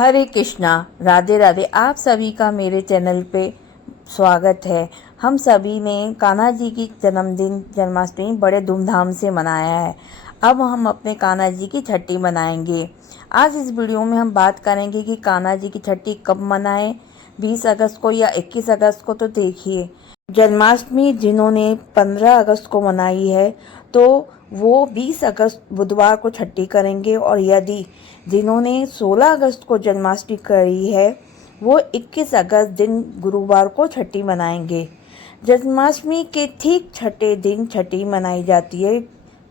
हरे कृष्णा, राधे राधे। आप सभी का मेरे चैनल पे स्वागत है। हम सभी ने कान्हा जी की जन्माष्टमी बड़े धूमधाम से मनाया है। अब हम अपने कान्हा जी की छठी मनाएंगे। आज इस वीडियो में हम बात करेंगे कि कान्हा जी की छठी कब मनाएं, 20 अगस्त को या 21 अगस्त को। तो देखिए, जन्माष्टमी जिन्होंने 15 अगस्त को मनाई है तो वो 20 अगस्त बुधवार को छठी करेंगे, और यदि जिन्होंने 16 अगस्त को जन्माष्टमी करी है वो 21 अगस्त दिन गुरुवार को छठी मनाएंगे। जन्माष्टमी के ठीक छठे दिन छठी मनाई जाती है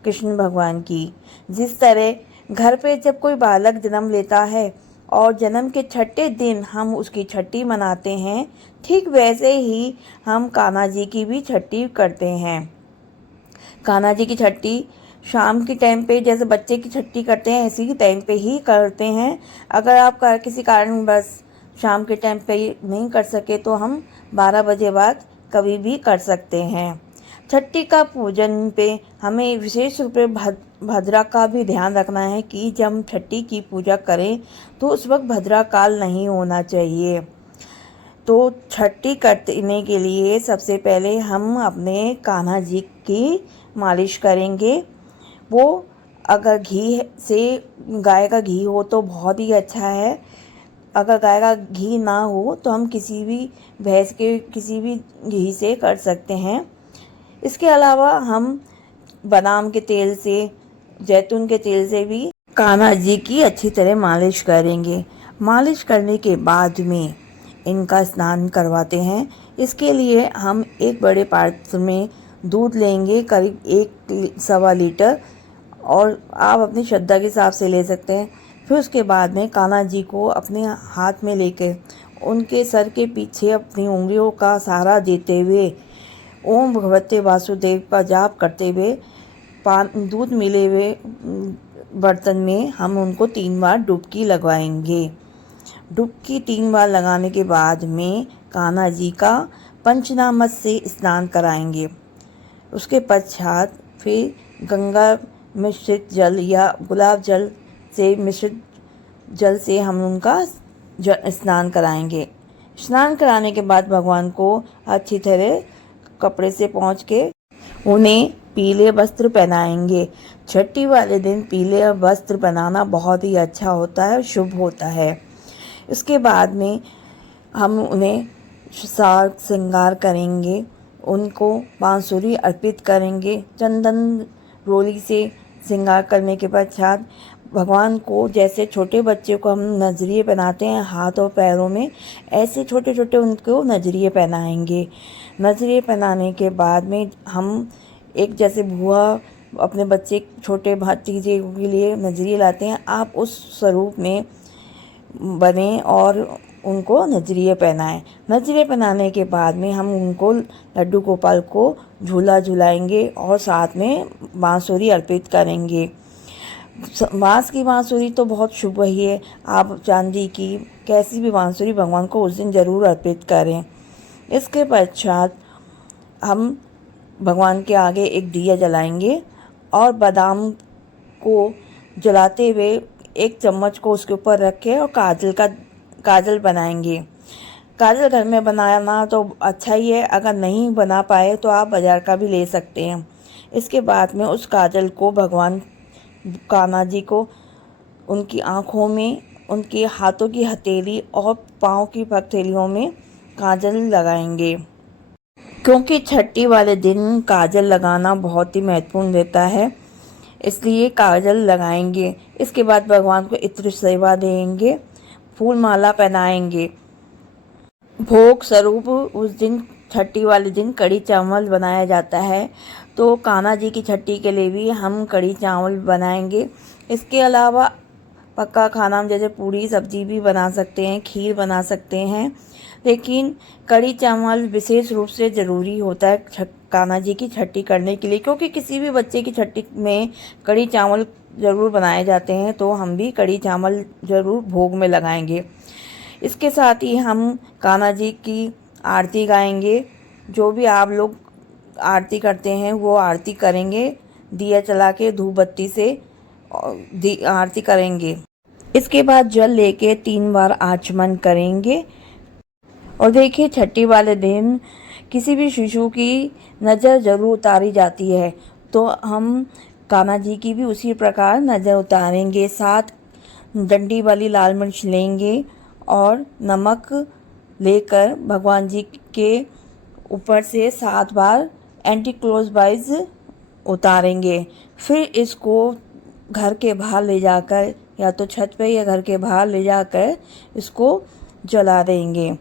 कृष्ण भगवान की। जिस तरह घर पे जब कोई बालक जन्म लेता है और जन्म के छठे दिन हम उसकी छठी मनाते हैं, ठीक वैसे ही हम कान्हा जी की भी छठी करते हैं। कान्हा जी की छठी शाम के टाइम पे जैसे बच्चे की छठी करते हैं ऐसी ही टाइम पे ही करते हैं। अगर आप किसी कारण बस शाम के टाइम पे नहीं कर सके तो हम 12 बजे बाद कभी भी कर सकते हैं। छठी का पूजन पे हमें विशेष रूप से भद्रा का भी ध्यान रखना है कि जब हम छठी की पूजा करें तो उस वक्त भद्रा काल नहीं होना चाहिए। तो छठी करने के लिए सबसे पहले हम अपने कान्हा जी की मालिश करेंगे। वो अगर घी से, गाय का घी हो तो बहुत ही अच्छा है। अगर गाय का घी ना हो तो हम किसी भी भैंस के किसी भी घी से कर सकते हैं। इसके अलावा हम बादाम के तेल से, जैतून के तेल से भी कान्हा जी की अच्छी तरह मालिश करेंगे। मालिश करने के बाद में इनका स्नान करवाते हैं। इसके लिए हम एक बड़े पात्र में दूध लेंगे, करीब 1-1.25 लीटर, और आप अपनी श्रद्धा के हिसाब से ले सकते हैं। फिर उसके बाद में कान्हा जी को अपने हाथ में लेकर उनके सर के पीछे अपनी उंगलियों का सहारा देते हुए ओम भगवते वासुदेव का जाप करते हुए दूध मिले हुए बर्तन में हम उनको 3 बार डुबकी लगवाएंगे। डुबकी 3 बार लगाने के बाद में कान्हा जी का पंचनामत से स्नान कराएंगे। उसके पश्चात फिर गंगा मिश्रित जल या गुलाब जल से मिश्रित जल से हम उनका स्नान कराएंगे। स्नान कराने के बाद भगवान को अच्छी तरह कपड़े से पोंछ के उन्हें पीले वस्त्र पहनाएंगे। छठी वाले दिन पीले वस्त्र पहनाना बहुत ही अच्छा होता है, शुभ होता है। इसके बाद में हम उन्हें साज श्रृंगार करेंगे, उनको बांसुरी अर्पित करेंगे। चंदन रोली से श्रृंगार करने के पश्चात भगवान को, जैसे छोटे बच्चे को हम नजरिए पहनाते हैं हाथ और पैरों में, ऐसे छोटे छोटे उनको नजरिए पहनाएंगे। नजरिए पहनाने के बाद में हम एक, जैसे बुआ अपने बच्चे छोटे भतीजे के लिए नजरिए लाते हैं, आप उस स्वरूप में बने और उनको नजरिए पहनाएं। नजरिए पहनाने के बाद में हम उनको लड्डू गोपाल को झूला झुलाएंगे और साथ में बांसुरी अर्पित करेंगे। बांस की बांसुरी तो बहुत शुभ ही है। आप चांदी की कैसी भी बांसुरी भगवान को उस दिन ज़रूर अर्पित करें। इसके पश्चात हम भगवान के आगे एक दिया जलाएंगे और बादाम को जलाते हुए एक चम्मच को उसके ऊपर रखें और काजल बनाएंगे। काजल घर में बनाना तो अच्छा ही है, अगर नहीं बना पाए तो आप बाज़ार का भी ले सकते हैं। इसके बाद में उस काजल को भगवान कान्हा जी को उनकी आँखों में, उनके हाथों की हथेली और पाँव की हथेलियों में काजल लगाएंगे, क्योंकि छठी वाले दिन काजल लगाना बहुत ही महत्वपूर्ण रहता है, इसलिए काजल लगाएंगे। इसके बाद भगवान को इत्र सेवा देंगे, फूल माला पहनाएंगे। भोग स्वरूप उस दिन, छठी वाले दिन, कढ़ी चावल बनाया जाता है, तो कान्हा जी की छठी के लिए भी हम कढ़ी चावल बनाएंगे। इसके अलावा पक्का खाना जैसे पूड़ी सब्जी भी बना सकते हैं, खीर बना सकते हैं, लेकिन कढ़ी चावल विशेष रूप से ज़रूरी होता है कान्हा जी की छठी करने के लिए, क्योंकि किसी भी बच्चे की छठी में कढ़ी चावल ज़रूर बनाए जाते हैं, तो हम भी कढ़ी चावल ज़रूर भोग में लगाएंगे। इसके साथ ही हम कान्हा जी की आरती गाएंगे। जो भी आप लोग आरती करते हैं वो आरती करेंगे, दिया जला के धूप बत्ती से आरती करेंगे। इसके बाद जल लेके 3 बार आचमन करेंगे। और देखिए, छठी वाले दिन किसी भी शिशु की नज़र ज़रूर उतारी जाती है, तो हम कान्हा जी की भी उसी प्रकार नज़र उतारेंगे। 7 डंडी वाली लाल मिर्च लेंगे और नमक लेकर भगवान जी के ऊपर से 7 बार एंटी क्लॉकवाइज उतारेंगे। फिर इसको घर के बाहर ले जाकर, या तो छत पे या घर के बाहर ले जाकर इसको जला देंगे।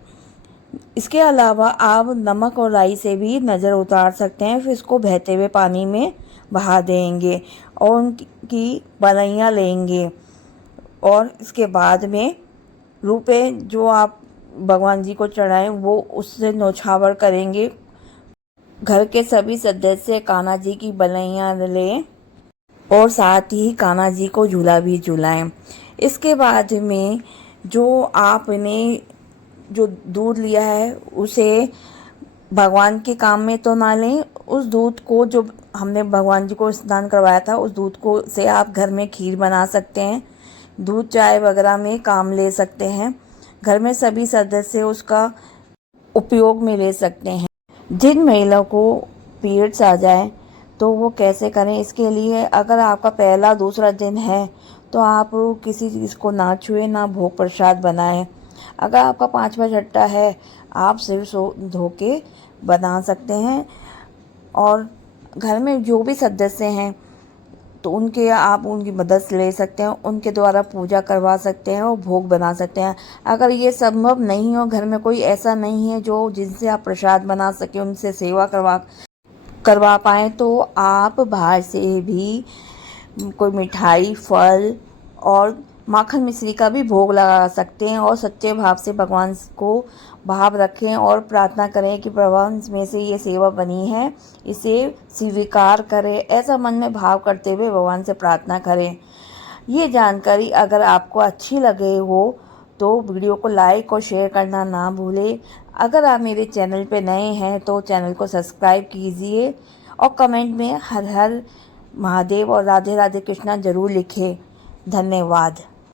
इसके अलावा आप नमक और राई से भी नज़र उतार सकते हैं। फिर इसको बहते हुए पानी में बहा देंगे और उनकी बनैया लेंगे और इसके बाद में रुपए जो आप भगवान जी को चढ़ाएं वो उससे न्योछावर करेंगे। घर के सभी सदस्य कान्हा जी की बनैया लें और साथ ही कान्हा जी को झूला भी झूलाएं। इसके बाद में जो आपने जो दूध लिया है उसे भगवान के काम में तो ना लें। उस दूध को, जो हमने भगवान जी को स्नान करवाया था, उस दूध को से आप घर में खीर बना सकते हैं, दूध चाय वगैरह में काम ले सकते हैं। घर में सभी सदस्य उसका उपयोग में ले सकते हैं। जिन महिलाओं को पीरियड्स आ जाए तो वो कैसे करें, इसके लिए अगर आपका पहला दूसरा दिन है तो आप किसी चीज़ को ना छुए, ना भोग प्रसाद बनाएं। अगर आपका 5वां छठा है, आप सिर धो के बना सकते हैं। और घर में जो भी सदस्य हैं तो उनकी मदद ले सकते हैं, उनके द्वारा पूजा करवा सकते हैं और भोग बना सकते हैं। अगर ये संभव नहीं हो, घर में कोई ऐसा नहीं है जो जिनसे आप प्रसाद बना सके, उनसे सेवा करवा पाएँ, तो आप बाहर से भी कोई मिठाई, फल और माखन मिश्री का भी भोग लगा सकते हैं और सच्चे भाव से भगवान को भाव रखें और प्रार्थना करें कि भगवान में से ये सेवा बनी है, इसे स्वीकार करें। ऐसा मन में भाव करते हुए भगवान से प्रार्थना करें। ये जानकारी अगर आपको अच्छी लगे हो तो वीडियो को लाइक और शेयर करना ना भूलें। अगर आप मेरे चैनल पे नए हैं तो चैनल को सब्सक्राइब कीजिए और कमेंट में हर हर महादेव और राधे राधे कृष्णा ज़रूर लिखें। धन्यवाद।